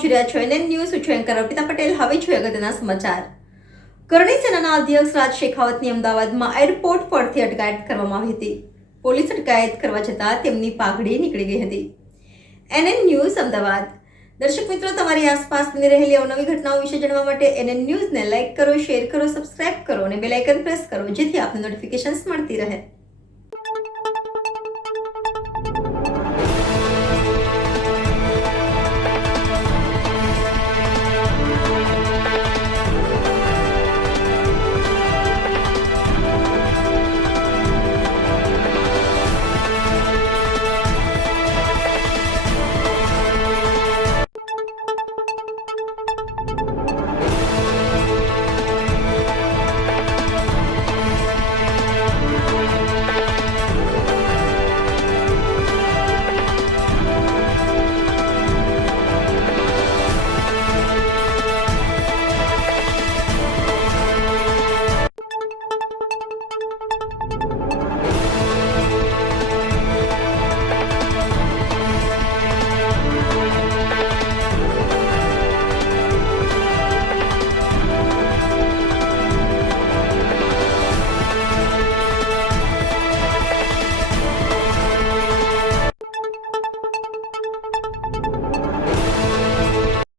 આપ જોઈ રહ્યા છો એનએન ન્યૂઝ. હું છું એન્કર અર્પિતા પટેલ. હવે જોઈએ અગત્યના સમાચાર. કરણી સેનાના અધ્યક્ષ રાજ શેખાવતની અમદાવાદમાં એરપોર્ટ પરથી અટકાયત કરવામાં આવી હતી. પોલીસ અટકાયત કરવા છતાં તેમની પાઘડી નીકળી ગઈ હતી. NN news Ahmedabad. દર્શક મિત્રો, તમારી આસપાસ બની રહેલી અવનવી ઘટનાઓ વિશે જાણવા માટે એનએન ન્યૂઝને લાઇક કરો, શેર કરો, સબસ્ક્રાઇબ કરો અને બેલ આઇકન પ્રેસ કરો, જેથી આપને નોટિફિકેશન્સ મળતી રહે.